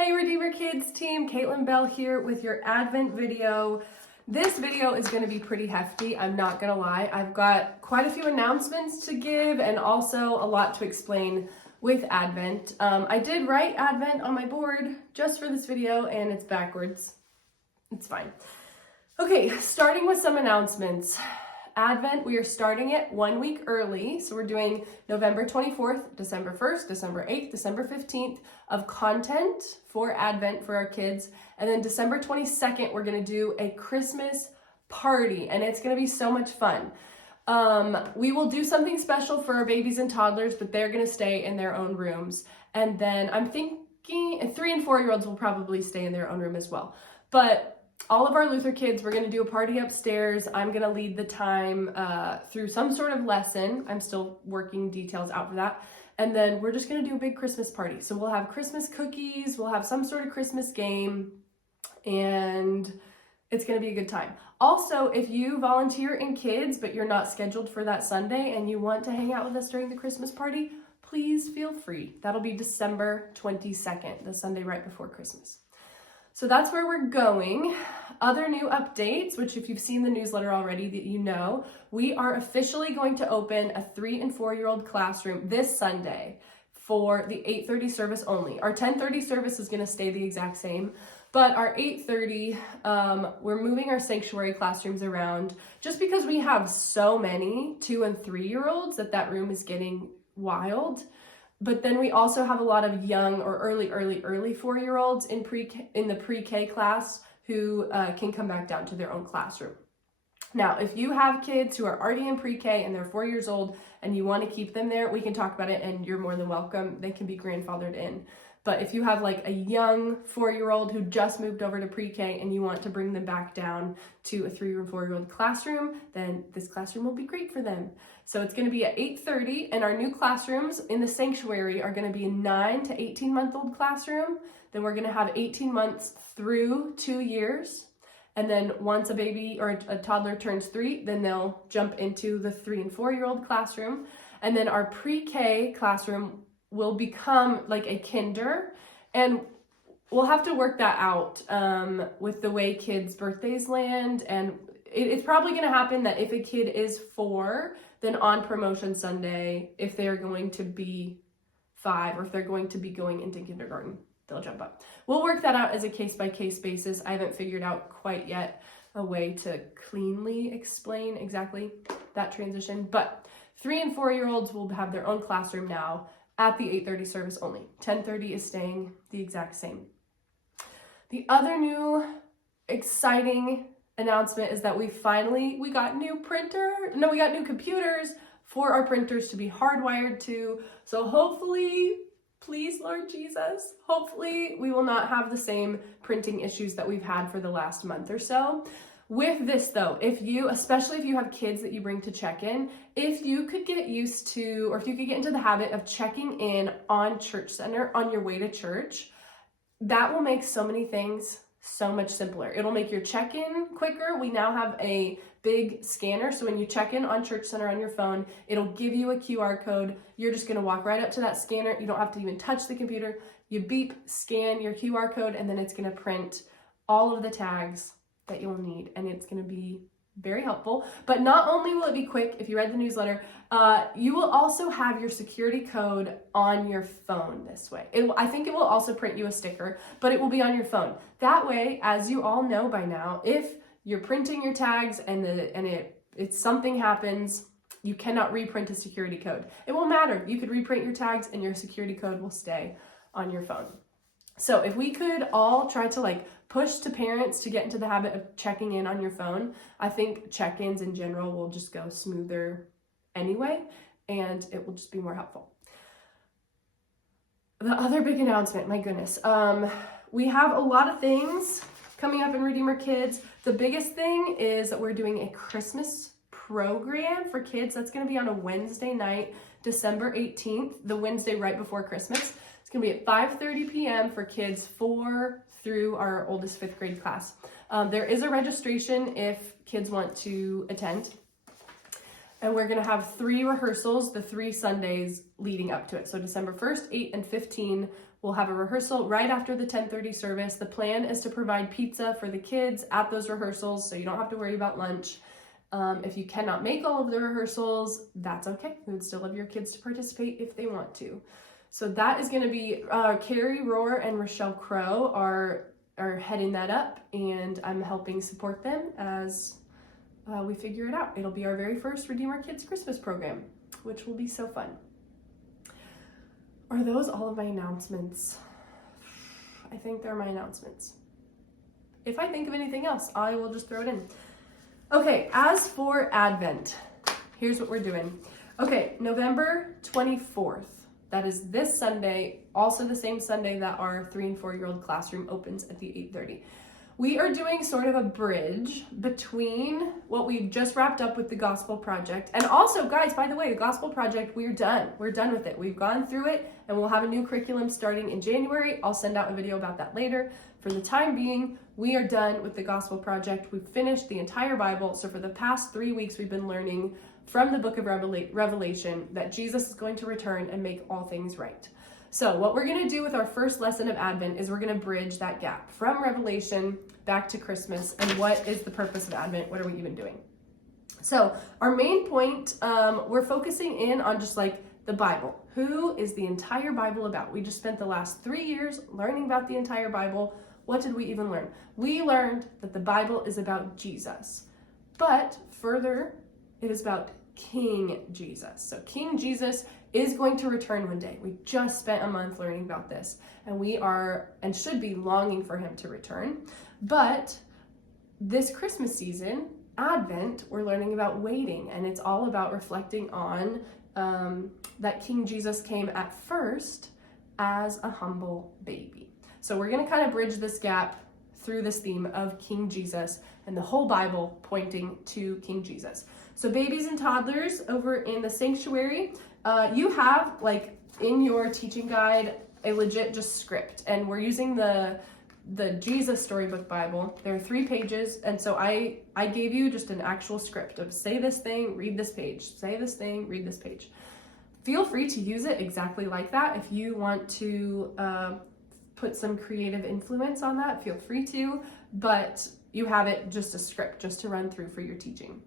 Hey Redeemer Kids team, Caitlin Bell here with your Advent video. This video is going to be pretty hefty, I'm not going to lie. I've got quite a few announcements to give and also a lot to explain with Advent. I did write Advent on my board just for this video and it's backwards. It's fine. Okay, starting with some announcements. Advent, we are starting it 1 week early. So we're doing November 24th, December 1st, December 8th, December 15th of content for Advent for our kids. And then December 22nd, we're gonna do a Christmas party and it's gonna be so much fun. We will do something special for our babies and toddlers, but they're gonna stay in their own rooms. And then I'm thinking 3 and 4 year olds will probably stay in their own room as well. But all of our Luther kids, we're gonna do a party upstairs. I'm gonna lead the time through some sort of lesson. I'm still working details out for that. And then we're just gonna do a big Christmas party. So we'll have Christmas cookies, we'll have some sort of Christmas game, and it's gonna be a good time. Also, if you volunteer in kids, but you're not scheduled for that Sunday and you want to hang out with us during the Christmas party, please feel free. That'll be December 22nd, the Sunday right before Christmas. So that's where we're going. Other new updates, which if you've seen the newsletter already, that you know, we are officially going to open a 3 and 4 year old classroom this Sunday for the 8:30 service only. Our 10:30 service is gonna stay the exact same, but our 8:30, we're moving our sanctuary classrooms around just because we have so many 2 and 3 year olds that room is getting wild. But then we also have a lot of young or early 4 year olds in the pre-K class who can come back down to their own classroom. Now, if you have kids who are already in pre-K and they're 4 years old and you want to keep them there, we can talk about it and you're more than welcome. They can be grandfathered in. But if you have like a young 4 year old who just moved over to pre-K and you want to bring them back down to a 3 or 4 year old classroom, then this classroom will be great for them. So it's going to be at 8:30 and our new classrooms in the sanctuary are going to be a 9 to 18 month old classroom. Then we're going to have 18 months through 2 years. And then once a baby or a toddler turns 3, then they'll jump into the 3 and 4 year old classroom. And then our pre-K classroom will become like a kinder, and we'll have to work that out with the way kids' birthdays land. And it's probably going to happen that if a kid is 4, then on promotion Sunday, if they're going to be 5 or if they're going to be going into kindergarten, they'll jump up. We'll work that out as a case-by-case basis. I haven't figured out quite yet a way to cleanly explain exactly that transition, but 3 and 4 year olds will have their own classroom now at the 8:30 service only. 10:30 is staying the exact same. The other new exciting announcement is that we got new computers for our printers to be hardwired to. So hopefully, please, Lord Jesus, hopefully we will not have the same printing issues that we've had for the last month or so. With this though, especially if you have kids that you bring to check-in, if you could get used to, or if you could get into the habit of checking in on Church Center on your way to church, that will make so many things so much simpler. It'll make your check-in quicker. We now have a big scanner, so when you check in on Church Center on your phone, it'll give you a QR code. You're just gonna walk right up to that scanner. You don't have to even touch the computer. You beep, scan your QR code, and then it's gonna print all of the tags that you'll need, and it's going to be very helpful. But not only will it be quick, if you read the newsletter, you will also have your security code on your phone this way. I think it will also print you a sticker, but it will be on your phone. That way, as you all know by now, if you're printing your tags and something happens, you cannot reprint a security code. It won't matter. You could reprint your tags and your security code will stay on your phone. So if we could all try to push to parents to get into the habit of checking in on your phone, I think check-ins in general will just go smoother anyway, and it will just be more helpful. The other big announcement, my goodness, we have a lot of things coming up in Redeemer Kids. The biggest thing is that we're doing a Christmas program for kids. That's going to be on a Wednesday night, December 18th, the Wednesday right before Christmas. It's going to be at 5:30 p.m. for kids 4 through our oldest 5th grade class. There is a registration if kids want to attend. And we're going to have 3 rehearsals, the 3 Sundays leading up to it. So December 1st, 8, and 15 We'll have a rehearsal right after the 10:30 service. The plan is to provide pizza for the kids at those rehearsals, so you don't have to worry about lunch. If you cannot make all of the rehearsals, that's okay. We would still love your kids to participate if they want to. So that is going to be Carrie Rohr and Rochelle Crow are heading that up, and I'm helping support them as we figure it out. It'll be our very first Redeemer Kids Christmas program, which will be so fun. Are those all of my announcements? I think they're my announcements. If I think of anything else, I will just throw it in. Okay, as for Advent, here's what we're doing. Okay, November 24th. That is this Sunday, also the same Sunday that our 3 and 4-year-old classroom opens at the 8:30. We are doing sort of a bridge between what we've just wrapped up with the Gospel Project. And also, guys, by the way, the Gospel Project, we're done. We're done with it. We've gone through it, and we'll have a new curriculum starting in January. I'll send out a video about that later. For the time being, we are done with the Gospel Project. We've finished the entire Bible. So for the past 3 weeks, we've been learning from the book of Revelation that Jesus is going to return and make all things right. So what we're going to do with our first lesson of Advent is we're going to bridge that gap from Revelation back to Christmas. And what is the purpose of Advent? What are we even doing? So our main point, we're focusing in on just like the Bible. Who is the entire Bible about? We just spent the last 3 years learning about the entire Bible. What did we even learn? We learned that the Bible is about Jesus. But further, it is about King Jesus. So King Jesus is going to return one day. We just spent a month learning about this, and we are and should be longing for him to return. But this Christmas season, Advent, we're learning about waiting, and it's all about reflecting on that King Jesus came at first as a humble baby. So we're going to kind of bridge this gap through this theme of King Jesus and the whole Bible pointing to King Jesus. So babies and toddlers over in the sanctuary, you have like in your teaching guide a legit just script, and we're using the Jesus Storybook Bible. There are 3 pages, and so I gave you just an actual script of say this thing, read this page, say this thing, read this page. Feel free to use it exactly like that. If you want to put some creative influence on that, feel free to, but you have it just a script just to run through for your teaching.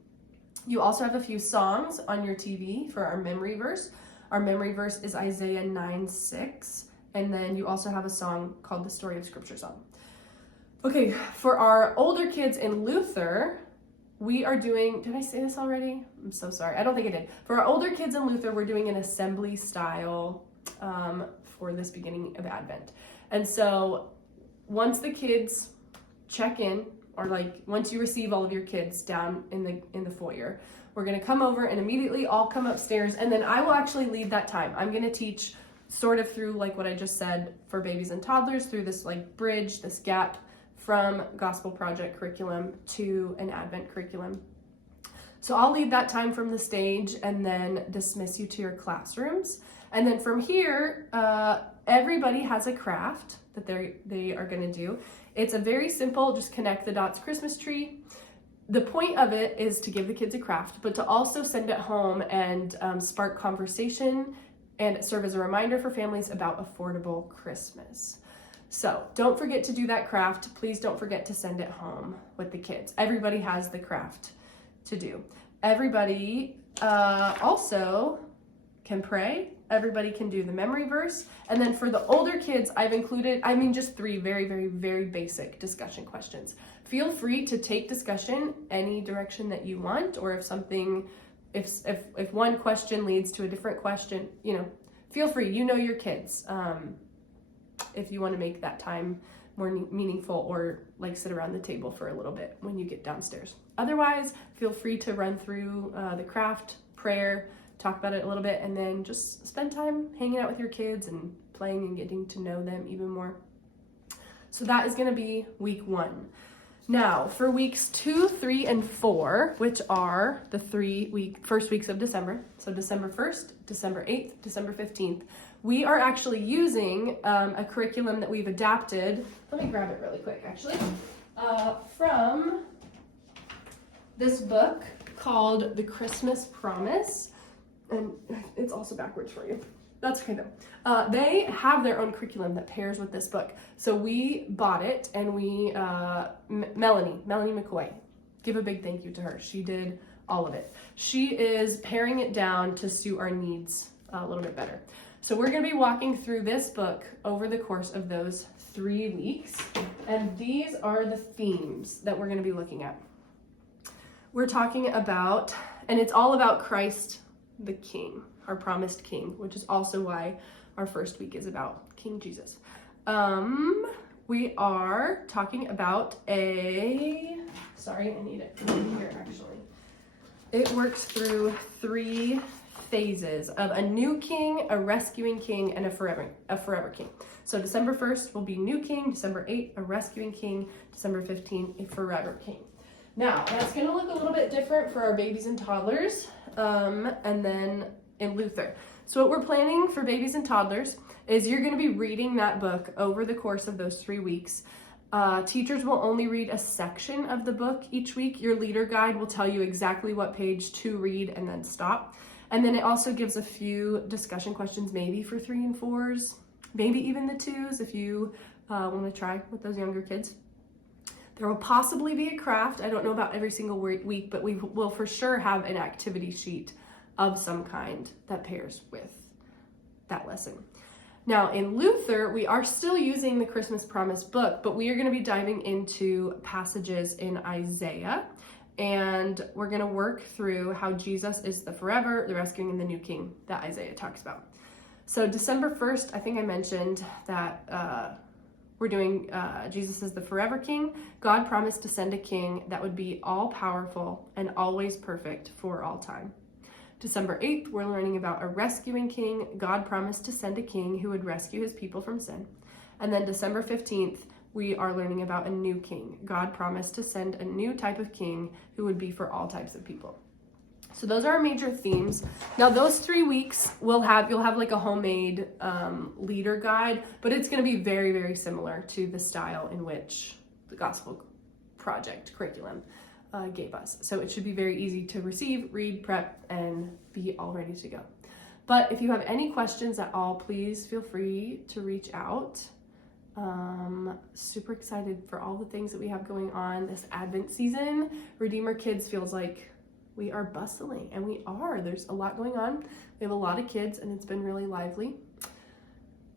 You also have a few songs on your TV for our memory verse. Our memory verse is Isaiah 9:6, and then you also have a song called the Story of Scripture Song. Okay, for our older kids in Luther, we are doing, did I say this already? I'm so sorry. I don't think I did. For our older kids in Luther, we're doing an assembly style for this beginning of Advent. And so once the kids check in, or like once you receive all of your kids down in the foyer, we're going to come over and immediately all come upstairs, and then I will actually lead that time. I'm going to teach sort of through like what I just said for babies and toddlers, through this like bridge, this gap from Gospel Project curriculum to an Advent curriculum. So I'll lead that time from the stage and then dismiss you to your classrooms. And then from here, everybody has a craft that they are going to do. It's a very simple, just connect the dots Christmas tree. The point of it is to give the kids a craft, but to also send it home and spark conversation and serve as a reminder for families about affordable Christmas. So don't forget to do that craft. Please don't forget to send it home with the kids. Everybody has the craft to do. Everybody also can pray. Everybody can do the memory verse. And then for the older kids, I've included, just 3 very, very, very basic discussion questions. Feel free to take discussion any direction that you want, or if something, if one question leads to a different question, feel free, your kids. If you want to make that time more meaningful, or like sit around the table for a little bit when you get downstairs. Otherwise, feel free to run through the craft, prayer, talk about it a little bit, and then just spend time hanging out with your kids and playing and getting to know them even more. So that is going to be week 1. Now for weeks 2, 3, and 4, which are the first weeks of December, so December 1st, December 8th, December 15th, we are actually using a curriculum that we've adapted. Let me grab it really quick, actually, from this book called The Christmas Promise. And it's also backwards for you. That's okay though. They have their own curriculum that pairs with this book. So we bought it, and we, Melanie McCoy, give a big thank you to her. She did all of it. She is paring it down to suit our needs a little bit better. So we're going to be walking through this book over the course of those 3 weeks. And these are the themes that we're going to be looking at. We're talking about, and it's all about Christ the King, our promised King, which is also why our first week is about King Jesus. We are talking about sorry, I need it here actually. It works through 3 phases of a new king, a rescuing king, and a forever king. So December 1st will be new king, December 8th, a rescuing king, December 15th, a forever king. Now, that's going to look a little bit different for our babies and toddlers, and then in Luther. So what we're planning for babies and toddlers is you're going to be reading that book over the course of those 3 weeks. Teachers will only read a section of the book each week. Your leader guide will tell you exactly what page to read and then stop. And then it also gives a few discussion questions, maybe for 3 and 4s, maybe even the 2s if you want to try with those younger kids. There will possibly be a craft. I don't know about every single week, but we will for sure have an activity sheet of some kind that pairs with that lesson. Now in Luther, we are still using the Christmas Promise book, but we are going to be diving into passages in Isaiah, and we're going to work through how Jesus is the forever, the rescuing, and the new king that Isaiah talks about. So December 1st, I think I mentioned that we're doing Jesus is the forever king. God promised to send a king that would be all powerful and always perfect for all time. December 8th, we're learning about a rescuing king. God promised to send a king who would rescue his people from sin. And then December 15th, we are learning about a new king. God promised to send a new type of king who would be for all types of people. So those are our major themes. Now those 3 weeks you'll have like a homemade leader guide, but it's going to be very, very similar to the style in which the Gospel Project curriculum gave us. So it should be very easy to receive, read, prep, and be all ready to go. But if you have any questions at all, please feel free to reach out. Super excited for all the things that we have going on this Advent season. Redeemer Kids feels like we are bustling, and we are. There's a lot going on. We have a lot of kids, and it's been really lively,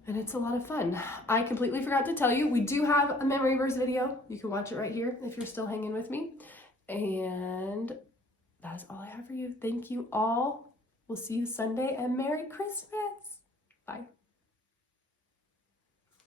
and it's a lot of fun. I completely forgot to tell you, we do have a memory verse video. You can watch it right here if you're still hanging with me. And that's all I have for you. Thank you all. We'll see you Sunday, and Merry Christmas. Bye.